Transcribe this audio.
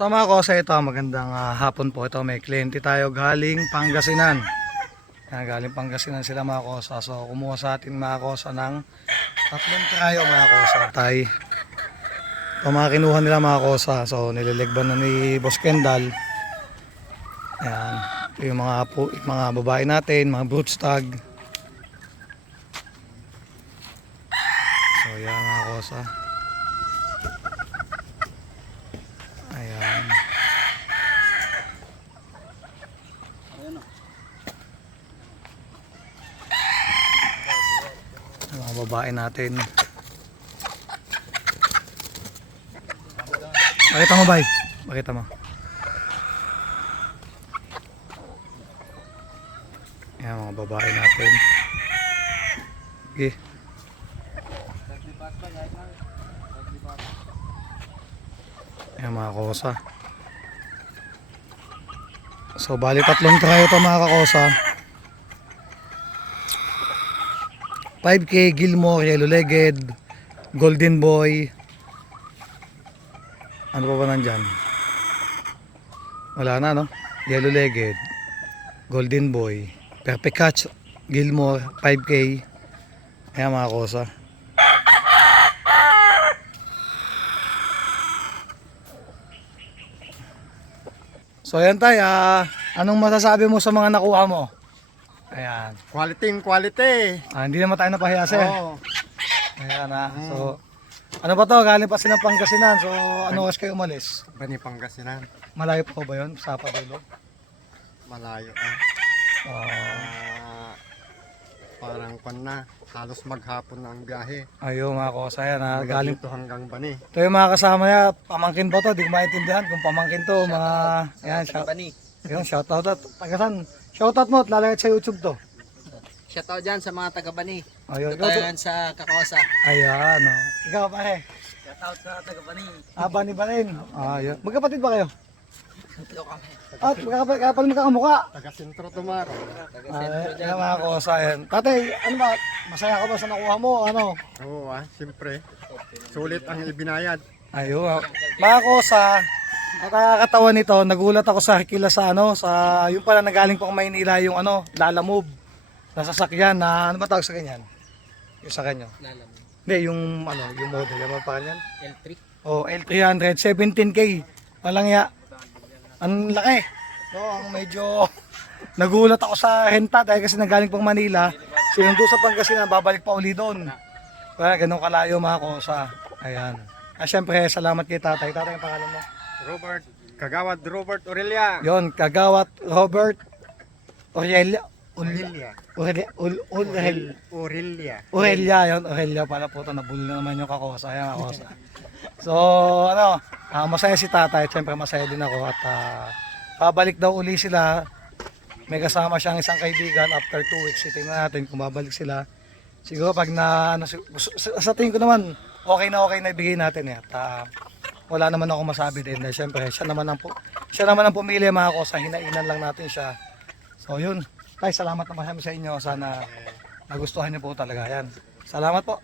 So mga kosa, ito magandang hapon po. Ito may kliyente tayo galing Pangasinan. Galing Pangasinan sila mga kosa. So kumuha sa atin mga kosa ng tatlong trayo mga kosa. Ito mga kinuha nila mga kosa. So nililigban na ni Boss Kendall. Ayan. Ito yung mga babae natin, mga brood stag. So yan mga kosa. Ayan. Mga babae natin. Pakita mo, bay. Pakita mo. Ayan mga babae natin. Okay. Ayan mga kosa. So bali tatlong try ito mga kakosa. 5K Gilmore, Yellow Legged, Golden Boy. Ano pa ba nandyan? Wala na no? Yellow Legged, Golden Boy, Perfect Catch, Gilmore, 5K. Ayan mga kosa. So ayan tayo, anong masasabi mo sa mga nakuha mo? Ayan. Quality. Hindi naman tayo napahiya sir. Oo. Ayan So, ano ba to? Galing pa silang Pangasinan. So, ano oras kayo umalis? Bani Pangasinan. Malayo po ba yun? Sa Padulo? Malayo parang na. Halos maghapon na ang biyahe. Ayun mga kosa yan galing Dito hanggang Bani. ito yung mga kasama niya. Pamangkin ba to? Di ko maintindihan kung pamangkin to. Mga, ayan, shoutout. Tagasan. Shoutout mo at lalagay sa YouTube to. Shoutout dyan sa mga taga-Bani. Ayun. Shoutout yan sa Kakosa. Ayan. Ikaw pare. Shoutout sa taga-Bani. Bani ba rin? Ayun. Magkapatid ba kayo? Tatlo kami. Kaya pala magkakamukha. Taga-sentro Tumaro. Taga-sentro dyan. Ayan mga kosa yan. Tatay, ano ba? Masaya ka ba sa nakuha mo? Ano? Oo siyempre. Sulit ang ibinayad. Ayun. Mga kosa, nakakatawa nito, nagulat ako sa sa yung pala nagaling pang Maynila yung Lalamove na sasakyan na, ano ba tawag sa ganyan? Yung sa kanya. Lalamove. Hindi, yung yung model, yung pa kanyan? L3. L300, 17K. Walang ya. Ang laki. Ang medyo nagulat ako sa henta dahil kasi nagaling pang Manila. Sinong doon sa Pangasinan, babalik pa uli doon. Kaya ganun kalayo mga kosa. Ayan. Siyempre, salamat kay tatay. Tatay, ang pangalan mo? Kagawad Robert Aurelia. Yon, Kagawat Robert Aurelia. Aurelia, yon. Aurelia pala po ito. Nabulol na naman yung kakosa. Ayan, kakosa. So, masaya si tatay. Siyempre, masaya din ako. At pabalik daw uli sila. May kasama siyang isang kaibigan after 2 weeks. Tingnan natin kung babalik sila. Siguro pag sa tingin ko naman, okay na ibigay natin. At wala naman ako masabi din. Siyempre, siya naman ang pumili mga kosa. Hinainan lang natin siya. So, yun. Tay, salamat na marami sa inyo. Sana nagustuhan niyo po talaga. Yan. Salamat po.